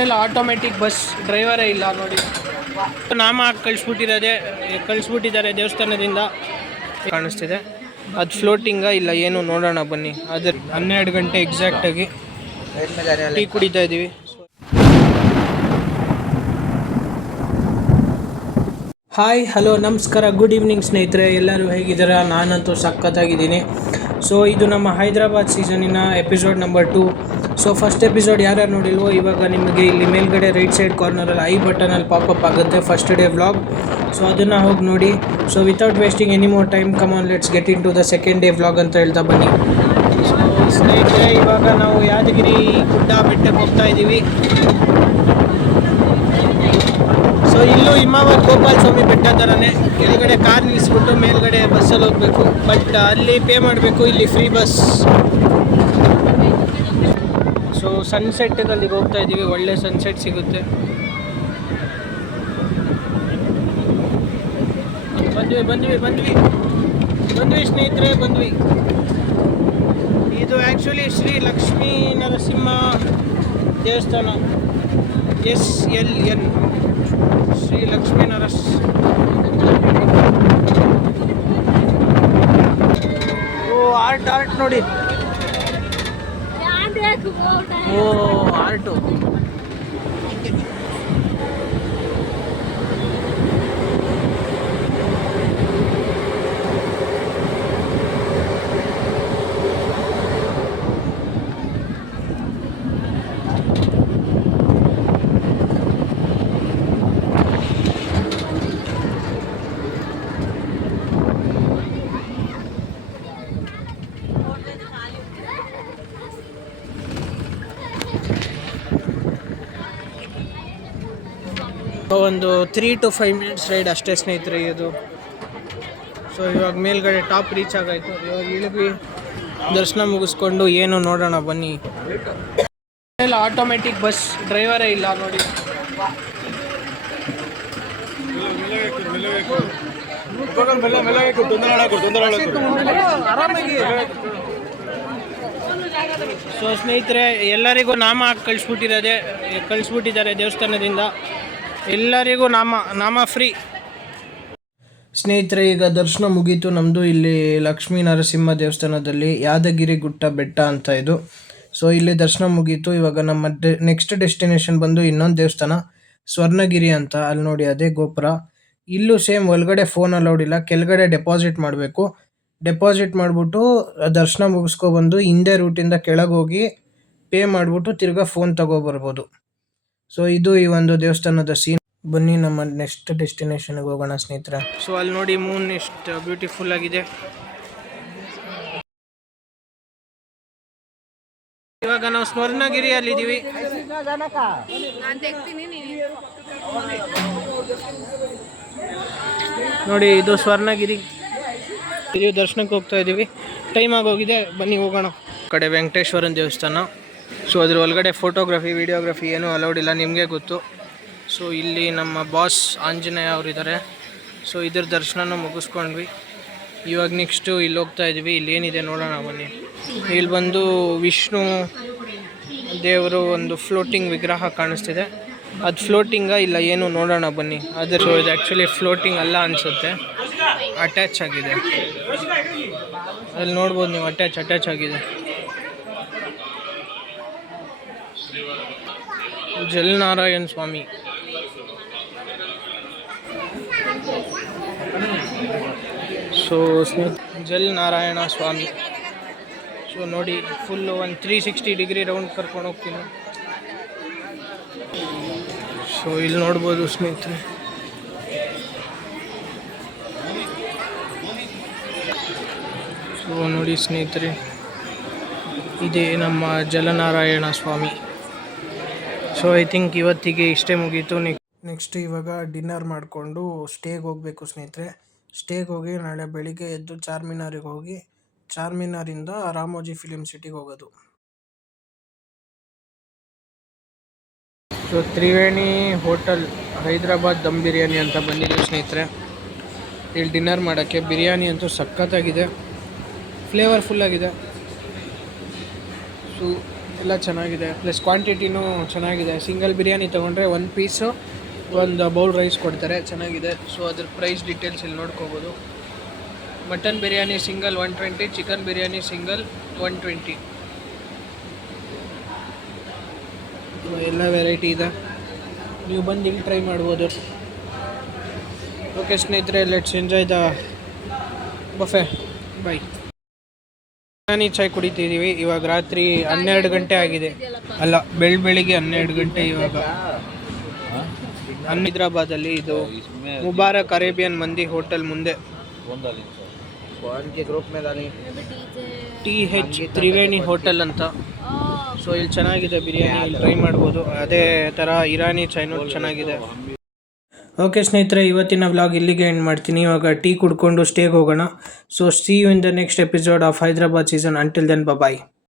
ಎಲ್ಲ automatic bus ಡ್ರೈವರೇ ಇಲ್ಲ ನೋಡಿ. ನಾಮ ಕಳಿಸ್ಬಿಟ್ಟಿದ್ದಾರೆ ದೇವಸ್ಥಾನದಿಂದ ಕಾಣಿಸ್ತಿದೆ. ಅದು ಫ್ಲೋಟಿಂಗಾ ಇಲ್ಲ ಏನು ನೋಡೋಣ ಬನ್ನಿ. ಅದ್ರ 12 ಗಂಟೆ ಎಕ್ಸಾಕ್ಟಾಗಿ ಟೀ ಕುಡಿತಾ ಇದ್ದೀವಿ. ಹಾಯ್ ಹಲೋ ನಮಸ್ಕಾರ, ಗುಡ್ ಈವ್ನಿಂಗ್ ಸ್ನೇಹಿತರೆ. ಎಲ್ಲರೂ ಹೇಗಿದ್ದೀರಾ? ನಾನಂತೂ ಸಖತ್ತಾಗಿದ್ದೀನಿ. ಸೊ ಇದು ನಮ್ಮ ಹೈದರಾಬಾದ್ ಸೀಸನಿನ episode number 2. So first episode ಯಾರ್ಯಾರು ನೋಡಿಲ್ವೋ, ಇವಾಗ ನಿಮಗೆ ಇಲ್ಲಿ ಮೇಲ್ಗಡೆ ರೈಟ್ ಸೈಡ್ ಕಾರ್ನರಲ್ಲಿ ಐ ಬಟನಲ್ಲಿ ಪಾಪಪ್ ಆಗುತ್ತೆ ಫಸ್ಟ್ ಡೇ ವ್ಲಾಗ್. ಸೊ ಅದನ್ನು ಹೋಗಿ ನೋಡಿ. So without wasting any more time, come on let's get into the second day vlog ಅಂತ ಹೇಳ್ತಾ ಬನ್ನಿ. ಸೊ ಸ್ನೇಹಿತರೆ, ಇವಾಗ ನಾವು ಯಾದಗಿರಿ ಗುಡ್ಡ ಬೆಟ್ಟಕ್ಕೆ ಹೋಗ್ತಾ ಇದ್ದೀವಿ. ಸೊ ಇಲ್ಲೂ ಹಿಮಾವತ್ ಗೋಪಾಲ್ ಸ್ವಾಮಿ ಬೆಟ್ಟ ಥರನೇ ಕೆಳಗಡೆ ಕಾರ್ ನಿಲ್ಲಿಸ್ಬಿಟ್ಟು ಮೇಲ್ಗಡೆ ಬಸ್ಸಲ್ಲಿ ಹೋಗಬೇಕು. ಬಟ್ ಅಲ್ಲಿ ಪೇ ಮಾಡಬೇಕು, ಇಲ್ಲಿ ಫ್ರೀ ಬಸ್. ಸೊ ಸನ್ಸೆಟ್ಟಲ್ಲಿ ಹೋಗ್ತಾ ಇದ್ದೀವಿ, ಒಳ್ಳೆ ಸನ್ಸೆಟ್ ಸಿಗುತ್ತೆ. ಬಂದ್ವಿ ಸ್ನೇಹಿತರೆ, ಬಂದ್ವಿ. ಇದು ಆ್ಯಕ್ಚುಲಿ ಶ್ರೀ ಲಕ್ಷ್ಮೀ ನರಸಿಂಹ ದೇವಸ್ಥಾನ, SLN ಶ್ರೀ ಲಕ್ಷ್ಮೀ ಆರ್ಟ್ ನೋಡಿ. ಆರ್ಟು ಒಂದು 3 to 5 minutes ರೈಡ್ ಅಷ್ಟೇ ಸ್ನೇಹಿತರೆ ಇದು. ಸೊ ಇವಾಗ ಮೇಲ್ಗಡೆ ಟಾಪ್ ರೀಚ್ ಆಗಾಯಿತು. ಇವಾಗ ಇಳಿದ್ವಿ, ದರ್ಶನ ಮುಗಿಸ್ಕೊಂಡು ಏನು ನೋಡೋಣ ಬನ್ನಿ. ಎಲ್ಲ ಆಟೋಮೆಟಿಕ್ ಬಸ್ ಡ್ರೈವರೇ ಇಲ್ಲ ನೋಡಿ. ಸೊ ಸ್ನೇಹಿತರೆ, ಎಲ್ಲರಿಗೂ ನಾಮ ಕಳಿಸ್ಬಿಟ್ಟಿದ್ದಾರೆ ದೇವಸ್ಥಾನದಿಂದ. ಎಲ್ಲರಿಗೂ ನಾಮ ಫ್ರೀ. ಸ್ನೇಹಿತರೆ, ಈಗ ದರ್ಶನ ಮುಗೀತು ನಮ್ಮದು. ಇಲ್ಲಿ ಲಕ್ಷ್ಮೀ ನರಸಿಂಹ ದೇವಸ್ಥಾನದಲ್ಲಿ ಯಾದಗಿರಿ ಗುಟ್ಟ ಬೆಟ್ಟ ಅಂತ ಇದು. ಸೊ ಇಲ್ಲಿ ದರ್ಶನ ಮುಗೀತು. ಇವಾಗ ನಮ್ಮ ನೆಕ್ಸ್ಟ್ ಡೆಸ್ಟಿನೇಷನ್ ಬಂದು ಇನ್ನೊಂದು ದೇವಸ್ಥಾನ, ಸ್ವರ್ಣಗಿರಿ ಅಂತ. ಅಲ್ಲಿ ನೋಡಿ, ಅದೇ ಗೋಪುರ. ಇಲ್ಲೂ ಸೇಮ್ ಒಳಗಡೆ ಫೋನ್ ಅಲೌಡ್ ಇಲ್ಲ, ಕೆಳಗಡೆ ಡೆಪಾಸಿಟ್ ಮಾಡಬೇಕು. ಡೆಪಾಸಿಟ್ ಮಾಡಿಬಿಟ್ಟು ದರ್ಶನ ಮುಗಿಸ್ಕೊಬಂದು ಹಿಂದೆ ರೂಟಿಂದ ಕೆಳಗೆ ಹೋಗಿ ಪೇ ಮಾಡಿಬಿಟ್ಟು ತಿರ್ಗಾ ಫೋನ್ ತಗೊಬರ್ಬೋದು. ಸೊ ಇದು ಈ ಒಂದು ದೇವಸ್ಥಾನದ ಸೀನ್. ಬನ್ನಿ ನಮ್ಮ ನೆಕ್ಸ್ಟ್ ಡೆಸ್ಟಿನೇಷನ್ಗೆ ಹೋಗೋಣ ಸ್ನೇಹಿತರೆ. ಸೊ ಅಲ್ಲಿ ನೋಡಿ, ಮೂನ್ ಎಷ್ಟು ಬ್ಯೂಟಿಫುಲ್ ಆಗಿದೆ. ಇವಾಗ ನಾವು ಸ್ವರ್ಣಗಿರಿಯಲ್ಲಿದ್ದೀವಿ. ನೋಡಿ, ಇದು ಸ್ವರ್ಣಗಿರಿ. ಇಲ್ಲಿ ದರ್ಶನಕ್ಕೆ ಹೋಗ್ತಾ ಇದ್ದೀವಿ. ಟೈಮ್ ಆಗೋಗಿದೆ, ಬನ್ನಿ ಹೋಗೋಣ. ಕಡೆ ವೆಂಕಟೇಶ್ವರನ ದೇವಸ್ಥಾನ. ಸೊ ಅದ್ರ ಒಳಗಡೆ ಫೋಟೋಗ್ರಫಿ ವಿಡಿಯೋಗ್ರಫಿ ಏನೂ ಅಲೌಡ್ ಇಲ್ಲ, ನಿಮಗೆ ಗೊತ್ತು. ಸೊ ಇಲ್ಲಿ ನಮ್ಮ ಬಾಸ್ ಆಂಜನೇಯ ಅವರಿದ್ದಾರೆ. ಸೊ ಇದ್ರ ದರ್ಶನನೂ ಮುಗಿಸ್ಕೊಂಡ್ವಿ. ಇವಾಗ ನೆಕ್ಸ್ಟು ಇಲ್ಲಿ ಹೋಗ್ತಾ ಇದ್ದೀವಿ. ಇಲ್ಲಿ ಏನಿದೆ ನೋಡೋಣ ಬನ್ನಿ. ಇಲ್ಲಿ ಬಂದು ವಿಷ್ಣು ದೇವರು ಒಂದು ಫ್ಲೋಟಿಂಗ್ ವಿಗ್ರಹ ಕಾಣಿಸ್ತಿದೆ. ಅದು ಫ್ಲೋಟಿಂಗಾ ಇಲ್ಲ ಏನು ನೋಡೋಣ ಬನ್ನಿ. ಅದು ಇದು ಆ್ಯಕ್ಚುಲಿ ಫ್ಲೋಟಿಂಗ್ ಅಲ್ಲ ಅನಿಸುತ್ತೆ, ಅಟ್ಯಾಚ್ ಆಗಿದೆ. ಅಲ್ಲಿ ನೋಡ್ಬೋದು ನೀವು, ಅಟ್ಯಾಚ್ ಆಗಿದೆ. ಜಲನಾರಾಯಣ ಸ್ವಾಮಿ. ಸೊ ಜಲನಾರಾಯಣ ಸ್ವಾಮಿ. ಸೊ ನೋಡಿ, ಫುಲ್ಲು ಒಂದು 360 ಡಿಗ್ರಿ ರೌಂಡ್ ಕರ್ಕೊಂಡು ಹೋಗ್ತೀನಿ. ಸೊ ಇಲ್ಲಿ ನೋಡ್ಬೋದು ಸ್ನೇಹಿತರೆ. ಸೊ ನೋಡಿ ಸ್ನೇಹಿತರೆ, ಇದೇ ನಮ್ಮ ಜಲನಾರಾಯಣ ಸ್ವಾಮಿ. ಸೊ ಐ ಥಿಂಕ್ ಇವತ್ತಿಗೆ ಇಷ್ಟೇ ಮುಗೀತು. ನೆಕ್ಸ್ಟ್ ಇವಾಗ ಡಿನ್ನರ್ ಮಾಡಿಕೊಂಡು ಸ್ಟೇಗೆ ಹೋಗಬೇಕು ಸ್ನೇಹಿತರೆ. ಸ್ಟೇಗೆ ಹೋಗಿ ನಾಳೆ ಬೆಳಿಗ್ಗೆ ಎದ್ದು ಚಾರ್ಮಿನಾರಿಗೆ ಹೋಗಿ ಚಾರ್ಮಿನಾರಿಂದ ರಾಮೋಜಿ ಫಿಲಿಮ್ ಸಿಟಿಗೆ ಹೋಗೋದು. ಸೊ ತ್ರಿವೇಣಿ ಹೋಟೆಲ್ ಹೈದರಾಬಾದ್ ದಮ್ ಬಿರಿಯಾನಿ ಅಂತ ಬಂದಿದ್ದೀವಿ ಸ್ನೇಹಿತರೆ. ಇಲ್ಲಿ ಡಿನ್ನರ್ ಮಾಡೋಕ್ಕೆ. ಬಿರಿಯಾನಿ ಅಂತೂ ಸಖತ್ತಾಗಿದೆ, ಫ್ಲೇವರ್ಫುಲ್ಲಾಗಿದೆ. ಸೊ ಎಲ್ಲ ಚೆನ್ನಾಗಿದೆ, ಪ್ಲಸ್ ಕ್ವಾಂಟಿಟಿನೂ ಚೆನ್ನಾಗಿದೆ. ಸಿಂಗಲ್ ಬಿರಿಯಾನಿ ತೊಗೊಂಡ್ರೆ ಒಂದು ಪೀಸು ಒಂದು ಬೌಲ್ ರೈಸ್ ಕೊಡ್ತಾರೆ, ಚೆನ್ನಾಗಿದೆ. ಸೊ ಅದ್ರ ಪ್ರೈಸ್ ಡೀಟೇಲ್ಸ್ ಇಲ್ಲಿ ನೋಡ್ಕೋಬೋದು. Mutton biryani single 120, chicken biryani single 120. ಎಲ್ಲ ವೆರೈಟಿ ಇದೆ, ನೀವು ಬಂದು ಹಿಂಗೆ ಟ್ರೈ ಮಾಡ್ಬೋದು. ಓಕೆ ಸ್ನೇಹಿತರೆ, let's enjoy the buffet. Bye. Biryani ಚಾಯ್ ಕುಡಿತಿದ್ದೀವಿ. ಇವಾಗ ರಾತ್ರಿ 12 ಗಂಟೆ ಆಗಿದೆ, ಅಲ್ಲ ಬೆಳಿಗ್ಗೆ 12 ಗಂಟೆ. ಇವಾಗ ಹೈದ್ರಾಬಾದಲ್ಲಿ ಇದು ಮುಬಾರಕ್ ಅರೇಬಿಯನ್ ಮಂದಿ ಹೋಟೆಲ್ ಮುಂದೆ TH ತ್ರಿವೇಣಿ ಹೋಟೆಲ್ ಅಂತ. ಸೊ ಇಲ್ಲಿ ಚೆನ್ನಾಗಿದೆ ಬಿರಿಯಾನಿ, ಇಲ್ಲಿ ಟ್ರೈ ಮಾಡ್ಬೋದು. ಅದೇ ಥರ ಇರಾನಿ ಚಾಯ್ನೂ ಚೆನ್ನಾಗಿದೆ. ಓಕೆ ಸ್ನೇಹಿತರೆ, ಇವತ್ತಿನ ವ್ಲಾಗ್ ಇಲ್ಲಿಗೆ ಎಂಡ್ ಮಾಡ್ತೀನಿ. ಇವಾಗ ಟೀ ಕುಡ್ಕೊಂಡು ಸ್ಟೇಗೆ ಹೋಗೋಣ. So see you in the next episode of Hyderabad season. Until then bye.